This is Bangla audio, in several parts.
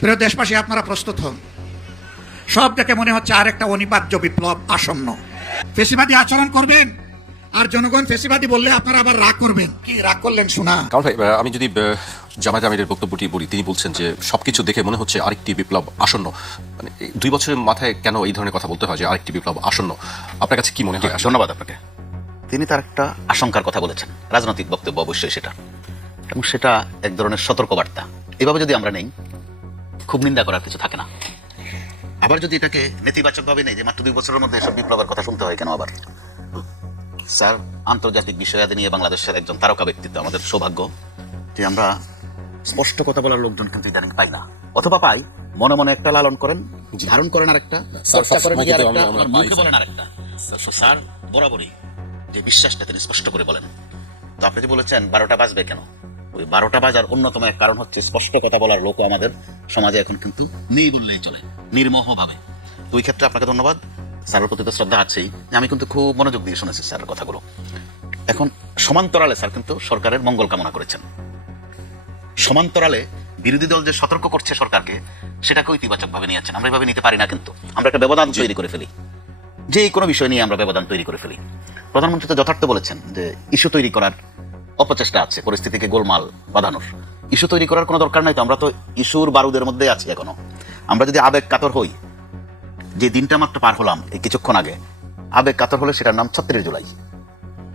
প্রিয় দেশবাসী, আপনারা প্রস্তুত হন। সব দেখে মনে হচ্ছে আরেকটা অনিবার্য বিপ্লব আসন্ন। ফেসিবাদী আচরণ করবেন, আর জনগণ ফেসিবাদী বললে আপনারা আবার রাগ করবেন। কি রাগ করলেন শোনা? কারণ ভাই, আমি যদি জামায়াত আমিরের বক্তব্যটি বলি, তিনি বলছেন যে সবকিছু দেখে মনে হচ্ছে আরেকটি বিপ্লব আসন্ন। মানে 2 বছরের মাথায় কেন এই ধরনের কথা বলতে হয় যে আরেকটি বিপ্লব আসন্ন? আপনার কাছে কি মনে হয়? ধন্যবাদ আপনাকে। তিনি তার একটা আশঙ্কার কথা বলেছেন, রাজনৈতিক বক্তব্য অবশ্যই সেটা, এবং সেটা এক ধরনের সতর্কবার্তা। এভাবে যদি আমরা নেই, খুব নিন্দা করার কিছু থাকে না। আবার যদি এটাকে নেতিবাচকভাবে নেই, যে মাত্র 2 বছরের মধ্যে এসব বিপ্লবের কথা শুনতে হয় কেন আবার? স্যার, আন্তর্জাতিক বিষয়াদি নিয়ে বাংলাদেশের একজন তারকা ব্যক্তিত্ব, আমাদের সৌভাগ্য যে আমরা স্পষ্ট কথা বলার লোকজন কিন্তু ইদানিং পাই না, অথবা পাই মনে মনে একটা লালন করেন, ধারণ করেন আরেকটা, চর্চা করেন আরেকটা, আবার মুখে বলেন আরেকটা। স্যার বরাবরই যে বিশ্বাসটা তিনি স্পষ্ট করে বলেন। তো আপনি যে বলেছেন 12টা বাজবে কেন, ওই 12টা বাজার অন্যতম এক কারণ হচ্ছে স্পষ্ট কথা বলার লোক আমাদের সমাজে এখন কিন্তু নেই বললেই চলে, নির্মোহভাবে। তো ওই ক্ষেত্রে আপনাকে ধন্যবাদ। স্যারের প্রতি তো শ্রদ্ধা আছেই, আমি কিন্তু খুব মনোযোগ দিয়ে শুনেছি স্যারের কথাগুলো। এখন সমান্তরালে স্যার কিন্তু সরকারের মঙ্গল কামনা করেছেন। সমান্তরালে বিরোধী দল যে সতর্ক করছে সরকারকে, সেটাকে ইতিবাচক ভাবে নিয়েছেন। আমরা এভাবে নিতে পারি না, কিন্তু আমরা একটা ব্যবধান তৈরি করে ফেলি, যে কোনো বিষয় নিয়ে আমরা ব্যবধান তৈরি করে ফেলি। প্রধানমন্ত্রী তো যথার্থ বলেছেন যে ইস্যু তৈরি করার অপচেষ্টা আছে, পরিস্থিতিকে গোলমাল বাঁধানোর। ইস্যু তৈরি করার কোনো দরকার নাই, তো আমরা তো ইস্যুর বারুদের মধ্যে আছি এখনো। আমরা যদি আবেগ কাতর হই, যে দিনটা মাত্র পার হলাম এই কিছুক্ষণ আগে, আবেগ কাতর হলে সেটার নাম 36 জুলাই,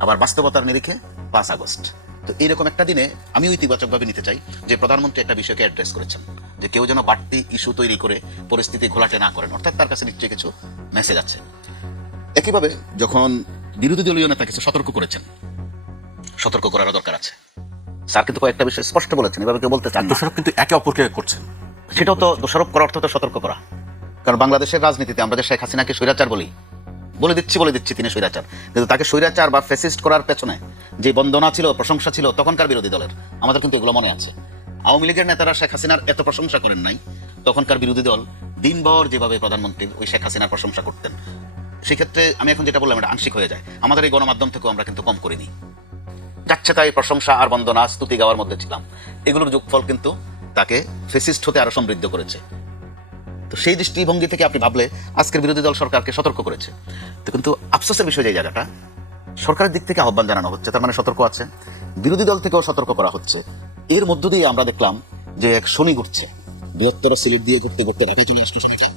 আবার বাস্তবতার নিরিখে 5 আগস্ট। তো এইরকম একটা দিনে আমিও ইতিবাচকভাবে নিতে চাই যে প্রধানমন্ত্রী একটা বিষয়কে অ্যাড্রেস করেছেন, যে কেউ যেন বাড়তি ইস্যু তৈরি করে পরিস্থিতি ঘোলাটে না করেন, অর্থাৎ তার কাছে নিশ্চয়ই কিছু মেসেজ আছে। একইভাবে যখন বিরোধী দলীয় নেতা কিছু সতর্ক করেছেন, সতর্ক করারও দরকার আছে। স্যার কিন্তু কয়েকটা বিষয় স্পষ্ট বলেছেন, এভাবে কেউ বলতে চান না। দোষারোপ কিন্তু একে অপরকে করছেন। সেটাও তো দোষারোপ করার অর্থ তো সতর্ক করা। কারণ বাংলাদেশের রাজনীতিতে আমরা যে শেখ হাসিনাকে স্বৈরাচার বলে দিচ্ছি তিনি স্বৈরাচার, কিন্তু তাকে স্বৈরাচার বা ফ্যাসিস্ট করার পেছনে যে বন্দনা ছিল, প্রশংসা ছিল তখনকার বিরোধী দলের, আমাদের কিন্তু এগুলো মনে আছে। আওয়ামী লীগের নেতারা শেখ হাসিনার এত প্রশংসা করেন নাই, তখনকার বিরোধী দল দিনভর যেভাবে প্রধানমন্ত্রীর ওই শেখ হাসিনার প্রশংসা করতেন। সেক্ষেত্রে আমি এখন যেটা বললাম এটা আংশিক হয়ে যায়। আমাদের এই গণমাধ্যম থেকেও আমরা কিন্তু কম করিনি, যাচ্ছে তাই প্রশংসা আর বন্দনা স্তুতি গাওয়ার মধ্যে ছিলাম। এগুলোর যোগফল কিন্তু তাকে ফেসিস্ট হতে আরো সমৃদ্ধ করেছে। তো সেই দৃষ্টিভঙ্গি থেকে আপনি ভাবলে আজকের বিরোধী দল সরকারকে সতর্ক করেছে। তো কিন্তু আফসোসের বিষয় যে জায়গাটা, সরকারের দিক থেকে আহ্বান জানানো হচ্ছে, তার মানে সতর্ক আছে, বিরোধী দল থেকেও সতর্ক করা হচ্ছে। এর মধ্য দিয়ে আমরা দেখলাম যে এক শনি ঘুরছে, বৃহত্তর সিলেট দিয়ে ঘুরতে ঘুরতে ঢাকা চলে আসলো, শনিটা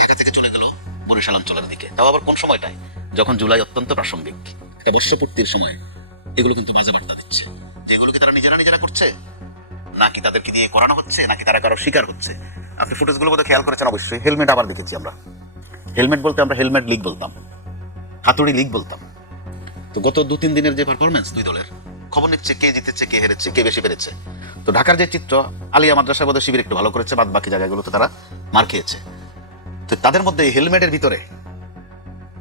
ঢাকা থেকে চলে গেল বরিশাল অঞ্চলের দিকে। তাও আবার কোন সময়টায়, যখন জুলাই অত্যন্ত প্রাসঙ্গিক, একটা বর্ষপূর্তির সময়। এগুলো কিন্তু বাজে বার্তা দিচ্ছে। যেগুলোকে তারা নিজেরা করছে, নাকি তাদেরকে দিয়ে করানো হচ্ছে, নাকি তারা কারো শিকার হচ্ছে। আপনি ফুটেজগুলো বোধহয় খেয়াল করেছেন অবশ্যই। হেলমেট আবার দেখেছি আমরা, হেলমেট বলতে আমরা হেলমেট লিগ বলতাম, হাতুড়ি লিগ বলতাম। তো গত 2-3 দিনের যে পারফরমেন্স দুই দলের, খবর নিচ্ছে কে জিতেছে, কে হেরেছে, কে বেশি পেরেছে। তো ঢাকার যে চিত্র, আলিয়া মাদ্রাসা বোধহয় শিবির একটু ভালো করেছে, বাদ বাকি জায়গাগুলোতে তারা মার খেয়েছে। তো তাদের মধ্যে এই হেলমেটের ভিতরে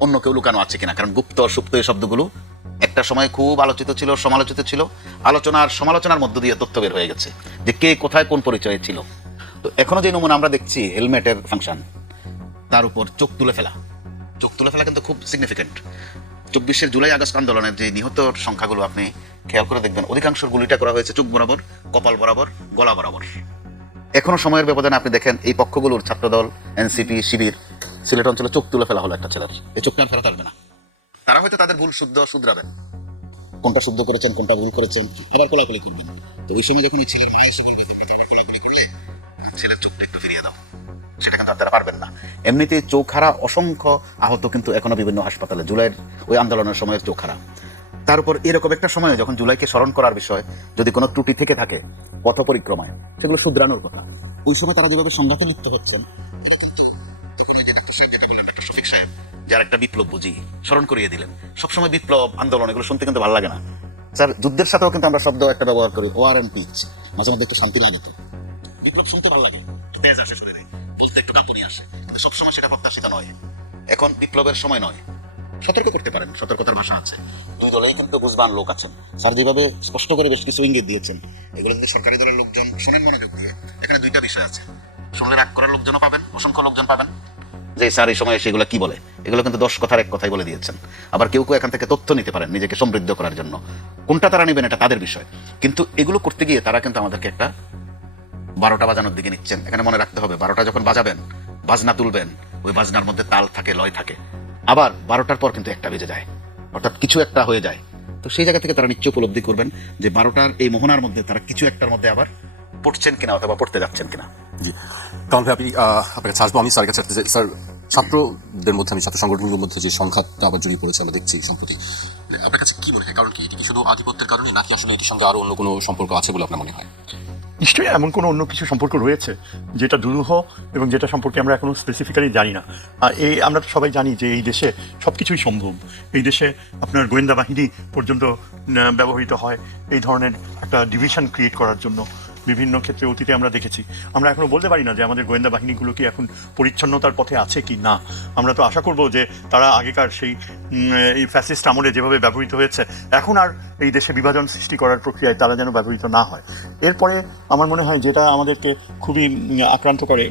অন্য কেউ লুকানো আছে কিনা, কারণ গুপ্ত সুপ্ত এই শব্দগুলো একটা সময় খুব আলোচিত ছিল, সমালোচিত ছিল। আলোচনার সমালোচনার মধ্য দিয়ে তথ্য বের হয়ে গেছে যে কে কোথায় কোন পরিচয়ে ছিল। তো এখনো যে নমুনা আমরা দেখছি হেলমেটের ফাংশন, তার উপর চোখ তুলে ফেলা কিন্তু খুব সিগনিফিকেন্ট। 24 জুলাই আগস্ট আন্দোলনের যে নিহত সংখ্যাগুলো আপনি খেয়াল করে দেখবেন, অধিকাংশ গুলিটা করা হয়েছে চোখ বরাবর, কপাল বরাবর, গলা বরাবর। এখনো সময়ের ব্যবধানে আপনি দেখেন এই পক্ষগুলোর ছাত্রদল, এনসিপি, শিবির, সিলেট অঞ্চলে চোখ তুলে ফেলা হলো একটা ছেলের। এই চোখটা আর ফেরত আসবে না। তারা হয়তো তাদের ভুল শুধরাবেন, কোনটা শুদ্ধ করেছেন, কোনটা ভুল করেছেন, এবার কোলাকুলি করবেন। তো ওই সময় যখন এই ছেলের মা এসে বলবে কোলাকুলি করলে ছেলের চোখটা একটু ফিরিয়ে দাও, সেটা কিন্তু আপনারা পারবেন না। এমনিতে চোখ হারা অসংখ্য আহত কিন্তু এখনো বিভিন্ন হাসপাতালে, জুলাইয়ের ওই আন্দোলনের সময়ের চোখ হারা। তার উপর এরকম একটা সময়ে যখন জুলাইকে স্মরণ করার বিষয় যদি কোনো ত্রুটি থেকে থাকে পথ পরিক্রমায়, সেগুলো শুধরানোর কথা। ওই সময় তারা যেভাবে সংঘাতে লিপ্ত হচ্ছেন, যার একটা বিপ্লব বুঝি স্মরণ করিয়ে দিলেন। সবসময় বিপ্লব, আন্দোলন এগুলো শুনতে কিন্তু ভালো লাগে না স্যার। যুদ্ধের সাথেও কিন্তু আমরা শব্দ একটা ব্যবহার করি, ওয়ার এন্ড পিচ, মাঝে মধ্যে একটু শান্তি লাগে। তো বিপ্লব শুনতে ভালো লাগে, তেজ আসে শরীরে, বলতে একটু কাঁপুনি আসে, কিন্তু সবসময় সেটা প্রত্যাশিত নয়। এখন বিপ্লবের সময় নয়, সতর্ক করতে পারেন, সতর্কতার ভাষা আছে। দুই দলেই কিন্তু বুঝবান লোক আছেন। স্যার যেভাবে স্পষ্ট করে বেশ কিছু ইঙ্গিত দিয়েছেন, এগুলো কিন্তু সরকারি দলের লোকজন শোনেন মনোযোগ দিয়ে। এখানে দুইটা বিষয় আছে, শুনলে রাগ করার লোকজনও পাবেন, অসংখ্য লোকজন পাবেন যে স্যার এই সময় সেগুলো কি বলে। এগুলো কিন্তু 10 কথার এক কথাই বলে দিয়েছেন। আবার কেউ এখান থেকে তথ্য নিতে পারেন নিজেকে সমৃদ্ধ করার জন্য, কোনটা তারা নেবেন এটা তাদের বিষয়। কিন্তু এগুলো করতে গিয়ে তারা কিন্তু আমাদেরকে একটা 12টা বাজানোর দিকে নিচ্ছেন। এখানে মনে রাখতে হবে 12টা যখন বাজাবেন, বাজনা তুলবেন, ওই বাজনার মধ্যে তাল থাকে, লয় থাকে, আবার 12টার পর কিন্তু একটা বেজে যায়, অর্থাৎ কিছু একটা হয়ে যায়। তো সেই জায়গা থেকে তারা নিশ্চয় উপলব্ধি করবেন যে 12টার এই মোহনার মধ্যে তারা কিছু একটার মধ্যে আবার পড়ছেন কিনা অথবা পড়তে যাচ্ছেন কিনা। জি, কারণ ভাই আপনি আপনার কাছে আসবো, আমি স্যারের কাছে আসতে চাই। স্যার, ছাত্রদের মধ্যে, আমি ছাত্র সংগঠনগুলোর মধ্যে যে সংঘাতটা আবার জড়িয়ে পড়েছে আমরা দেখছি সম্প্রতি, আপনার কাছে কি মনে হয়, কারণ কি এটি কি শুধু আধিপত্যের কারণে, নাকি আসলে এটির সঙ্গে আরো অন্য কোনো সম্পর্ক আছে বলে আপনার মনে হয়? নিশ্চয়ই এমন কোনো অন্য কিছু সম্পর্ক রয়েছে যেটা দুরূহ এবং যেটা সম্পর্কে আমরা এখনো স্পেসিফিক্যালি জানি না। এই আমরা তো সবাই জানি যে এই দেশে সব কিছুই সম্ভব। এই দেশে আপনার গোয়েন্দা বাহিনী পর্যন্ত ব্যবহৃত হয় এই ধরনের একটা ডিভিশন ক্রিয়েট করার জন্য। বিভিন্ন ক্ষেত্রে অতীতে আমরা দেখেছি। আমরা এখনো বলতে পারি না যে আমাদের গোয়েন্দা বাহিনীগুলো কি এখন পরিচ্ছন্নতার পথে আছে কি না। আমরা তো আশা করব যে তারা আগেকার সেই এই ফ্যাসিস্ট আমলে যেভাবে ব্যবহৃত হয়েছে, এখন আর এই দেশে বিভাজন সৃষ্টি করার প্রক্রিয়ায় তারা যেন ব্যবহৃত না হয়। এরপরে আমার মনে হয় যেটা আমাদেরকে খুবই আক্রান্ত করে,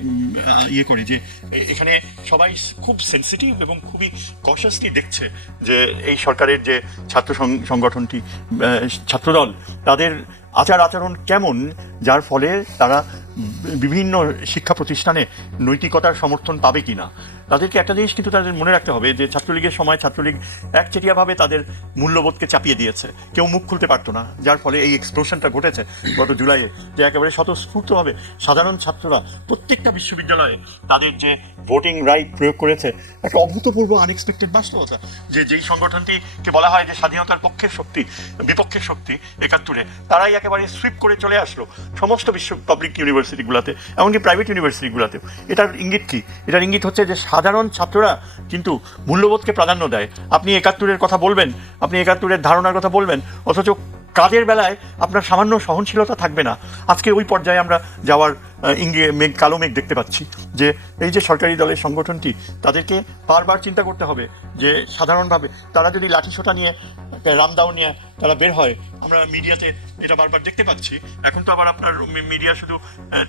ইয়ে করে, যে এখানে সবাই খুব সেন্সিটিভ এবং খুবই কশাসলি দেখছে যে এই সরকারের যে ছাত্র সংগঠনটি, ছাত্রদল, তাদের আচার আচরণ কেমন, যার ফলে তারা বিভিন্ন শিক্ষা প্রতিষ্ঠানে নৈতিকতার সমর্থন পাবে কিনা। তাদেরকে একটা জিনিস কিন্তু তাদের মনে রাখতে হবে যে ছাত্রলীগের সময় ছাত্রলীগ একচেটিয়াভাবে তাদের মূল্যবোধকে চাপিয়ে দিয়েছে, কেউ মুখ খুলতে পারতো না, যার ফলে এই এক্সপ্লোশনটা ঘটেছে গত জুলাইয়ে, যে একেবারে স্বতঃস্ফূর্তভাবে সাধারণ ছাত্ররা প্রত্যেকটা বিশ্ববিদ্যালয়ে তাদের যে ভোটিং রাইট প্রয়োগ করেছে। একটা অভূতপূর্ব আনএক্সপেক্টেড বাস্তবতা যে যেই সংগঠনটিকে বলা হয় যে স্বাধীনতার পক্ষের শক্তি, বিপক্ষের শক্তি 71-এ, তারাই একেবারে সুইপ করে চলে আসলো সমস্ত বিশ্ব পাবলিক ইউনিভার্সিটিগুলোতে, এমনকি প্রাইভেট ইউনিভার্সিটিগুলোতেও। এটার ইঙ্গিত কি? এটার ইঙ্গিত হচ্ছে যে সাধারণ ছাত্ররা কিন্তু মূল্যবোধকে প্রাধান্য দেয়। আপনি 71-এর কথা বলবেন, আপনি 71-এর ধারণার কথা বলবেন, অথচ কাজের বেলায় আপনার সামান্য সহনশীলতা থাকবে না। আজকে ওই পর্যায়ে আমরা যাওয়ার কালো মেঘ দেখতে পাচ্ছি যে এই যে সরকারি দলের সংগঠনটি, তাদেরকে বারবার চিন্তা করতে হবে যে সাধারণভাবে তারা যদি লাঠিসোঁটা নিয়ে, রামদাও নিয়ে তারা বের হয়, আমরা মিডিয়াতে এটা বারবার দেখতে পাচ্ছি। এখন তো আবার আপনার মিডিয়া শুধু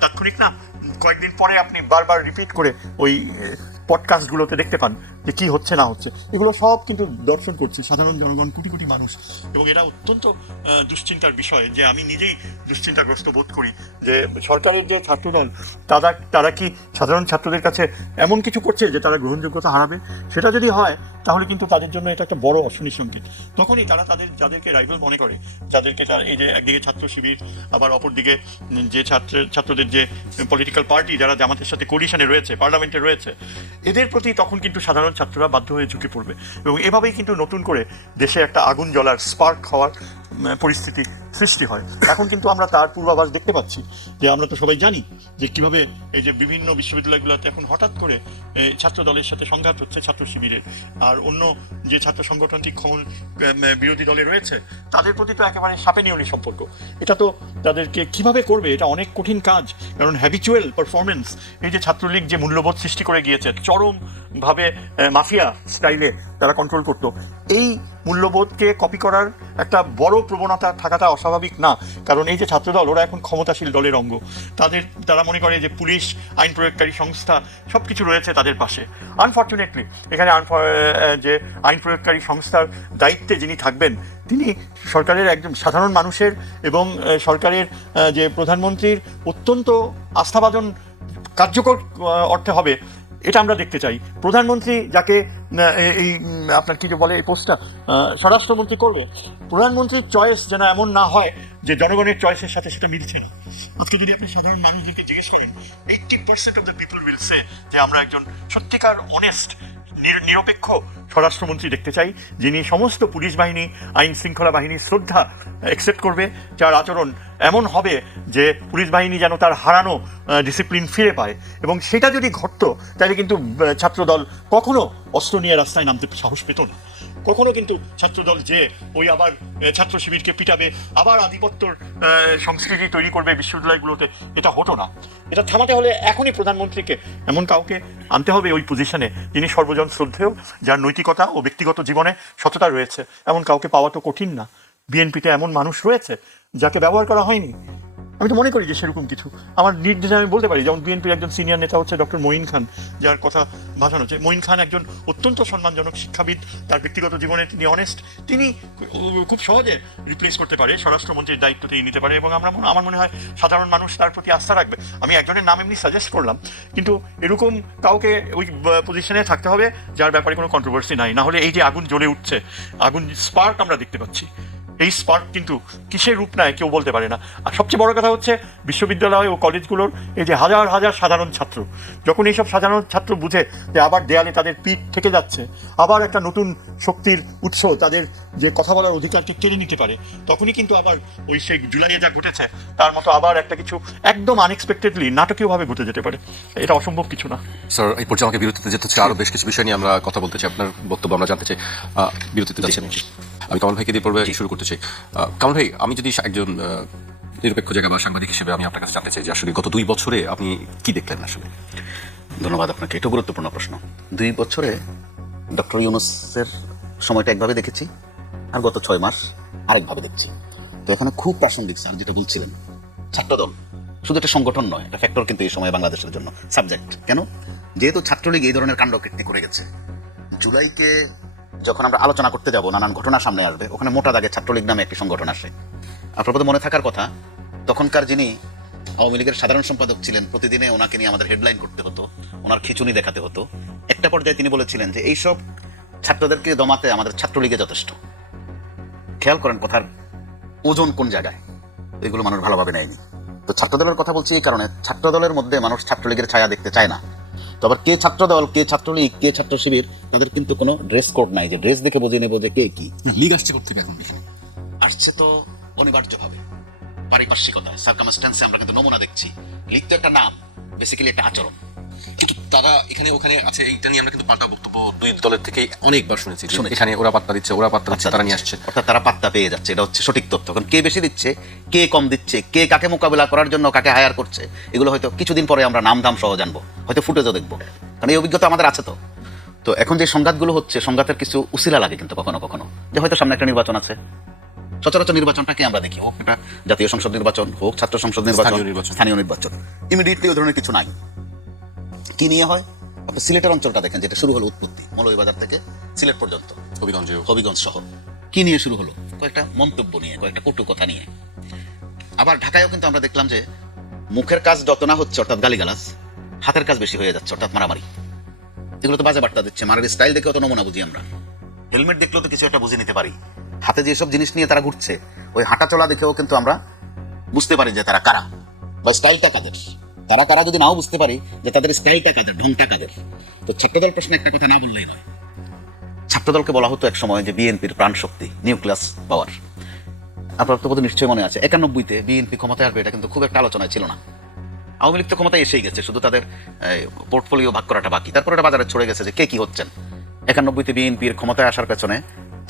তাৎক্ষণিক না, কয়েকদিন পরে আপনি বারবার রিপিট করে ওই পডকাস্টগুলোতে দেখতে পান যে কী হচ্ছে না হচ্ছে। এগুলো সব কিন্তু দর্শন করছে সাধারণ জনগণ, কোটি কোটি মানুষ। এবং এটা অত্যন্ত দুশ্চিন্তার বিষয় যে আমি নিজেই দুশ্চিন্তাগ্রস্ত বোধ করি যে সরকারের যে ছাত্রদল, তারা কি সাধারণ ছাত্রদের কাছে এমন কিছু করছে যে তারা গ্রহণযোগ্যতা হারাবে। সেটা যদি হয় তাহলে কিন্তু তাদের জন্য এটা একটা বড় অশনি সংকেত। তখনই তারা যাদেরকে রাইভাল মনে করে, যাদেরকে এই যে একদিকে ছাত্র শিবির, আবার অপরদিকে যে ছাত্রদের যে পলিটিক্যাল পার্টি যারা জামাতের সাথে কোলিশনে রয়েছে, পার্লামেন্টে রয়েছে, এদের প্রতি তখন কিন্তু সাধারণ ছাত্ররা বাধ্য হয়ে ঝুঁকে পড়বে। এবং এভাবেই কিন্তু নতুন করে দেশে একটা আগুন জ্বলার, স্পার্ক হওয়ার পরিস্থিতি সৃষ্টি হয়। এখন কিন্তু আমরা তার পূর্বাভাস দেখতে পাচ্ছি যে আমরা তো সবাই জানি যে কিভাবে এই যে বিভিন্ন বিশ্ববিদ্যালয়গুলোতে এখন হঠাৎ করে ছাত্র দলের সাথে সংঘাত হচ্ছে ছাত্র শিবিরের, আর অন্য যে ছাত্র সংগঠনটি বিরোধী দলে রয়েছে তাদের প্রতি তো একেবারে সাপে নেউলি সম্পর্ক। এটা তো তাদেরকে কিভাবে করবে, এটা অনেক কঠিন কাজ। কারণ হ্যাবিচুয়াল পারফরমেন্স, এই যে ছাত্রলীগ যে মূল্যবোধ সৃষ্টি করে গিয়েছে, চরমভাবে মাফিয়া স্টাইলে তারা কন্ট্রোল করতো, এই মূল্যবোধকে কপি করার একটা বড় প্রবণতা থাকাটা অস্বাভাবিক না। কারণ এই যে ছাত্রদল, ওরা এখন ক্ষমতাশীল দলের অঙ্গ। তারা মনে করে যে পুলিশ, আইন প্রয়োগকারী সংস্থা সব কিছু রয়েছে তাদের পাশে। আনফর্চুনেটলি এখানে যে আইন প্রয়োগকারী সংস্থার দায়িত্বে যিনি থাকবেন, তিনি সরকারের একজন সাধারণ মানুষের এবং সরকারের যে প্রধানমন্ত্রীর অত্যন্ত আস্থাভাজন কার্যকর অর্থে হবে, এটা আমরা দেখতে চাই। প্রধানমন্ত্রী যাকে এই আপনার কি যে বলে এই পোস্টটা স্বরাষ্ট্রমন্ত্রী করবে, প্রধানমন্ত্রীর চয়েস যেন এমন না হয় যে জনগণের চয়েসের সাথে সেটা মিলছে না। আজকে যদি আপনি সাধারণ মানুষদেরকে জিজ্ঞেস করেন, 80% of the people will say যে আমরা একজন সত্যিকার অনেস্ট নিরপেক্ষ স্বরাষ্ট্রমন্ত্রী দেখতে চাই, যিনি সমস্ত পুলিশ বাহিনী, আইন শৃঙ্খলা বাহিনীর শ্রদ্ধা অ্যাকসেপ্ট করবে, যার আচরণ এমন হবে যে পুলিশ বাহিনী যেন তার হারানো ডিসিপ্লিন ফিরে পায়। এবং সেটা যদি ঘটতো তাহলে কিন্তু ছাত্রদল কখনো অস্ত্র নিয়ে রাস্তায় নামতে সাহস পেত না। কখনো কিন্তু ছাত্রদল যে ওই আবার ছাত্র শিবিরকে পিটাবে, আবার আধিপত্যর সংস্কৃতি তৈরি করবে বিশ্ববিদ্যালয়গুলোতে, এটা হতো না। এটা থামাতে হলে এখনই প্রধানমন্ত্রীকে এমন কাউকে আনতে হবে ওই পজিশনে, যিনি সর্বজন শ্রদ্ধেয়, যার নৈতিকতা ও ব্যক্তিগত জীবনে সততা রয়েছে। এমন কাউকে পাওয়া তো কঠিন না। বিএনপিতে এমন মানুষ রয়েছে যাকে ব্যবহার করা হয়নি। আমি তো মনে করি যে সেরকম কিছু আমার নির্দ্বিধায় আমি বলতে পারি। যেমন বিএনপির একজন সিনিয়র নেতা হচ্ছে ডক্টর মঈন খান, যার কথা ভাষানো হচ্ছে। মঈন খান একজন অত্যন্ত সম্মানজনক শিক্ষাবিদ, তার ব্যক্তিগত জীবনে তিনি অনেস্ট, তিনি খুব সহজে রিপ্লেস করতে পারে, স্বরাষ্ট্রমন্ত্রীর দায়িত্ব তিনি নিতে পারে, এবং আমার মনে হয় সাধারণ মানুষ তার প্রতি আস্থা রাখবে। আমি একজনের নাম এমনি সাজেস্ট করলাম, কিন্তু এরকম কাউকে ওই পজিশনে থাকতে হবে যার ব্যাপারে কোনো কন্ট্রোভার্সি নাই। না হলে এই যে আগুন জ্বলে উঠছে, আগুন স্পার্ক আমরা দেখতে পাচ্ছি, এই স্পার্ক কিন্তু কিসের রূপ নেয় কেউ বলতে পারে না। আর সবচেয়ে বড় কথা হচ্ছে বিশ্ববিদ্যালয় ও কলেজগুলোর এই যে হাজার হাজার সাধারণ ছাত্র, যখন এইসব সাধারণ ছাত্র বুঝে যে আবার দেয়ালে তাদের পিঠ থেকে যাচ্ছে, আবার একটা নতুন শক্তির উৎস তাদের যে কথা বলার অধিকারকে কেড়ে নিতে পারে, তখনই কিন্তু আবার ওই সেই জুলাইয়ে যা ঘটেছে তার মতো আবার একটা কিছু একদম আনএক্সপেক্টেডলি নাটকীয়ভাবে ঘটে যেতে পারে। এটা অসম্ভব কিছু না। স্যার, এই পর্যায়ে আমাকে বিরতিতে যেতে হচ্ছে, আরো বেশ কিছু বিষয় নিয়ে আমরা কথা বলতে চাই, আপনার বক্তব্য আমরা জানতে চাই। বিরতিতে যাচ্ছি আমি কামাল ভাইকে দিয়ে পর্বে শুরু করতে চাই। কামাল ভাই, আমি যদি একজন নিরপেক্ষ জায়গা বা সাংবাদিক হিসেবে আমি আপনার কাছে জানতে চাই যে আসলে গত 2 বছরে আপনি কি দেখলেন আসলে? ধন্যবাদ আপনাকে, এটা গুরুত্বপূর্ণ প্রশ্ন। 2 বছরে ডক্টর ইউনূসের সময়টা একভাবে দেখেছি, আর গত 6 মাস আরেকভাবে দেখছি। তো এখানে খুব প্রাসঙ্গিক স্যার যেটা বলছিলেন, ছাত্রদল শুধু একটা সংগঠন নয়, একটা ফ্যাক্টর কিন্তু এই সময় বাংলাদেশের জন্য সাবজেক্ট। কেন? যেহেতু ছাত্রলীগ এই ধরনের কাণ্ডকীর্তি করে গেছে, জুলাইকে যখন আমরা আলোচনা করতে যাব নানান ঘটনা সামনে আসবে, ওখানে মোটা দাগে ছাত্রলীগ নামে একটি সংগঠন আসে। আপনার প্রতি মনে থাকার কথা, তখনকার যিনি আওয়ামী লীগের সাধারণ সম্পাদক ছিলেন, প্রতিদিনে ওনাকে নিয়ে আমাদের হেডলাইন করতে হতো, ওনার খিচুনি দেখাতে হতো। একটা পর্যায়ে তিনি বলেছিলেন যে এইসব ছাত্রদেরকে দমাতে আমাদের ছাত্রলীগে যথেষ্ট। খেয়াল করেন কথার ওজন কোন জায়গায়, এগুলো মানুষ ভালোভাবে নেয়নি। তো ছাত্রদলের কথা বলছি এই কারণে, ছাত্রদলের মধ্যে মানুষ ছাত্রলীগের ছায়া দেখতে চায় না। তো আবার কে ছাত্রদল, কে ছাত্রলীগ, কে ছাত্র শিবির, তাদের কিন্তু কোনো ড্রেস কোড নাই যে ড্রেস দেখে বুঝে নেবো যে কে কি। লিগ আসছে কোথেকে এখন? আসছে তো অনিবার্যভাবে, পারিপার্শ্বিকতা, সার্কামস্ট্যান্সে আমরা কিন্তু নমুনা দেখছি। লীগ তো একটা নাম, বেসিক্যালি একটা আচরণ। কিন্তু তারা এখানে ওখানে আছে, এইটা নিয়ে আমরা কিন্তু পাল্টা বক্তব্য 2 দলের থেকে অনেকবার শুনেছি। এখানে ওরা পাত্তা দিচ্ছে, ওরা পাত্তা দিচ্ছে, তারা নিয়ে আসছে। অর্থাৎ তারা পাত্তা পেয়ে যাচ্ছে, এটা হচ্ছে সঠিক তথ্য। কারণ কে বেশি দিচ্ছে, কে কম দিচ্ছে, কে কাকে মোকাবিলা করার জন্য কাকে হায়ার করছে, এগুলো হয়তো কিছুদিন পরে আমরা নামধাম সহ জানবো, হয়তো ফুটেজও দেখবো, কারণ এই অভিজ্ঞতা আমাদের আছে। তো এখন যে সংঘাতগুলো হচ্ছে, সংঘাতের কিছু উসিলা লাগে কিন্তু কখনো কখনো, যে হয়তো সামনে একটা নির্বাচন আছে। সচরাচর নির্বাচনটাকে আমরা দেখি, হোক এটা জাতীয় সংসদ নির্বাচন, হোক ছাত্র সংসদ নির্বাচন, স্থানীয় নির্বাচন, ইমিডিয়েটলি ওই ধরনের কিছু নাই। কি নিয়ে হয়? আপনি সিলেটের অঞ্চলটা দেখেন, যেটা শুরু হলো উৎপত্তি মৌলভীবাজার থেকে সিলেট পর্যন্ত, হবিগঞ্জ শহর, কি নিয়ে শুরু হলো? কয়েকটা মন্তব্য নিয়ে, কয়েকটা কটু কথা নিয়ে। আবার ঢাকায়ও কিন্তু আমরা দেখলাম যে মুখের কাজ যত না হচ্ছে, অর্থাৎ গালিগালাজ, হাতের কাজ বেশি হয়ে যাচ্ছে, অর্থাৎ মারামারি। এগুলো তো বাজে বার্তা দিচ্ছে। মারার স্টাইল দেখেও তো নমুনা বুঝি আমরা, হেলমেট দেখলেও তো কিছু একটা বুঝে নিতে পারি। হাতে যেসব জিনিস নিয়ে তারা ঘুরছে, ওই হাঁটা চলা দেখেও কিন্তু আমরা বুঝতে পারি যে তারা কারা বা স্টাইলটা কাদের। তারা কারা যদি নাও বুঝতে পারি যে তাদের স্টাইলটা কাদের, ঢংটা কাদের। তো ছাত্রদল প্রশ্নে একটা কথা না বললেই নয়। ছাত্রদলকে বলা হতো এক সময় যে বিএনপির প্রাণ শক্তি, নিউক্লিয়াস পাওয়ার। আপনার তো নিশ্চয়ই মনে আছে, 91-তে বিএনপি ক্ষমতায় আসবে, এটা কিন্তু খুব একটা আলোচনায় ছিল না। আওয়ামী লীগ তো ক্ষমতায় এসেই গেছে, শুধু তাদের পোর্টফোলিও ভাগ করাটা বাকি। তারপরে এটা বাজারে ছড়ে গেছে যে কে কি হচ্ছেন। 91-তে বিএনপির ক্ষমতায় আসার পেছনে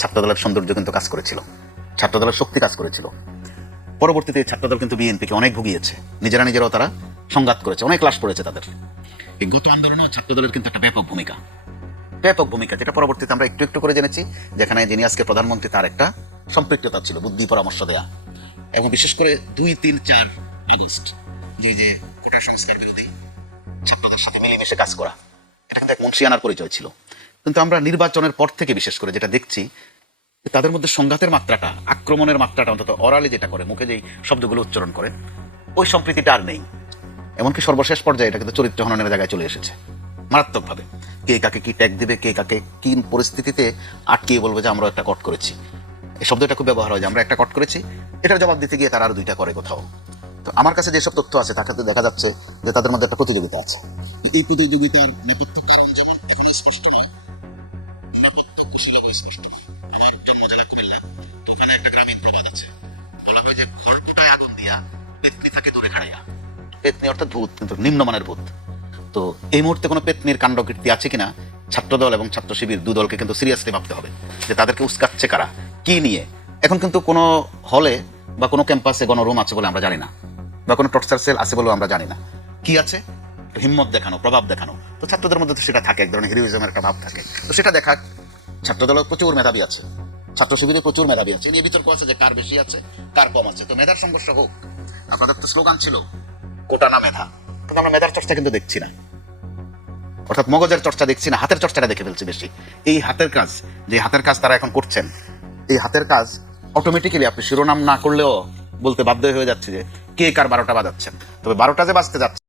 ছাত্রদলের সৌন্দর্য কিন্তু কাজ করেছিল, ছাত্রদলের শক্তি কাজ করেছিল। পরবর্তীতে ছাত্রদল কিন্তু বিএনপিকে অনেক ভুগিয়েছে, নিজেরাও তারা সংঘাত করেছে, অনেক লাশ পড়েছে তাদের। এই গত আন্দোলনেও ছাত্রদলের কিন্তু একটা ব্যাপক ভূমিকা, যেটা পরবর্তীতে আমরা একটু একটু করে জেনেছি, যেখানে যিনি আজকে প্রধানমন্ত্রী তার একটা সম্পৃক্ততা ছিল, বুদ্ধি পরামর্শ দেয়া। এবং বিশেষ করে 2, 3, 4 আগস্ট যে কোটা সংস্কার বিরোধী ছাত্রদের সাথে মিলেমিশে কাজ করা, এটা কিন্তু এক মুন্সিয়ানার পরিচয় ছিল। কিন্তু আমরা নির্বাচনের পর থেকে বিশেষ করে যেটা দেখছি, তাদের মধ্যে সংঘাতের মাত্রাটা, আক্রমণের মাত্রাটা, অন্তত অরালি যেটা করে, মুখে যেই শব্দগুলো উচ্চারণ করে, ওই সম্প্রীতিটা আর নেই। এমনকি সর্বশেষ পর্যায়ে এটা কিন্তু চরিত্র হননের জায়গায় চলে এসেছে মারাত্মকভাবে। কে কাকে কি ট্যাগ দিবে, কে কাকে কি পরিস্থিতিতে আটকিয়ে বলবে যে আমরা একটা কট করেছি। এই শব্দটা খুব ব্যবহার হয় যে আমরা একটা কট করেছি, এটার জবাব দিতে গিয়ে তারা আর 2টা করে কোথাও। তো আমার কাছে যেসব তথ্য আছে তাতে দেখা যাচ্ছে যে তাদের মধ্যে একটা প্রতিযোগিতা আছে। এই প্রতিযোগিতার নেপথ্য কারণ যেমন এখনো স্পষ্ট নয়, নেপথ্য কুশীলভ স্পষ্ট। আমার জন্ম জায়গা কুমিল্লা, তো ওখানে একটা গ্রামীণ প্রবাদ আছে, বলা হয় যে ঘর ফুটায় আগুন দিয়া পেতনি থাকে দূরে খাড়াইয়া। পেতনি অর্থাৎ ভূত, কিন্তু নিম্নমানের ভূত। তো এই মুহূর্তে কোনো পেতনির কাণ্ডকীর্তি আছে কিনা, ছাত্রদল এবং ছাত্র শিবির 2 দলকে কিন্তু সিরিয়াসলি ভাবতে হবে যে তাদেরকে উস্কাচ্ছে কারা, কি নিয়ে। এখন কিন্তু কোনো হলে বা কোনো ক্যাম্পাসে গণরুম আছে বলে আমরা জানি না, বা কোনো টর্চার সেল আছে বলেও আমরা জানি না। কি আছে? হিম্মত দেখানো, প্রভাব দেখানো। তো ছাত্রদের মধ্যে তো সেটা থাকে, এক ধরনের হিরোইজমের একটা ভাব থাকে। তো সেটা দেখা, ছাত্রদলের প্রচুর মেধাবী আছে, ছাত্র শিবিরে প্রচুর মেধাবী আছে, নিয়ে বিতর্ক আছে যে কার বেশি আছে কার কম আছে। তো মেধার সংঘর্ষ হোক, আপনাদের তো স্লোগান ছিল কোটা না মেধা, কিন্তু আমরা মেধার চর্চা কিন্তু দেখছি না, অর্থাৎ মগজের চর্চা দেখছি না, হাতের চর্চাটা দেখে ফেলছি বেশি। এই হাতের কাজ, যে হাতের কাজ তারা এখন করছেন, এই হাতের কাজ অটোমেটিক্যালি আপনি শিরোনাম না করলেও বলতে বাধ্য হয়ে যাচ্ছে যে কে কার 12টা বাজাচ্ছেন। তবে 12টা যে বাজতে যাচ্ছে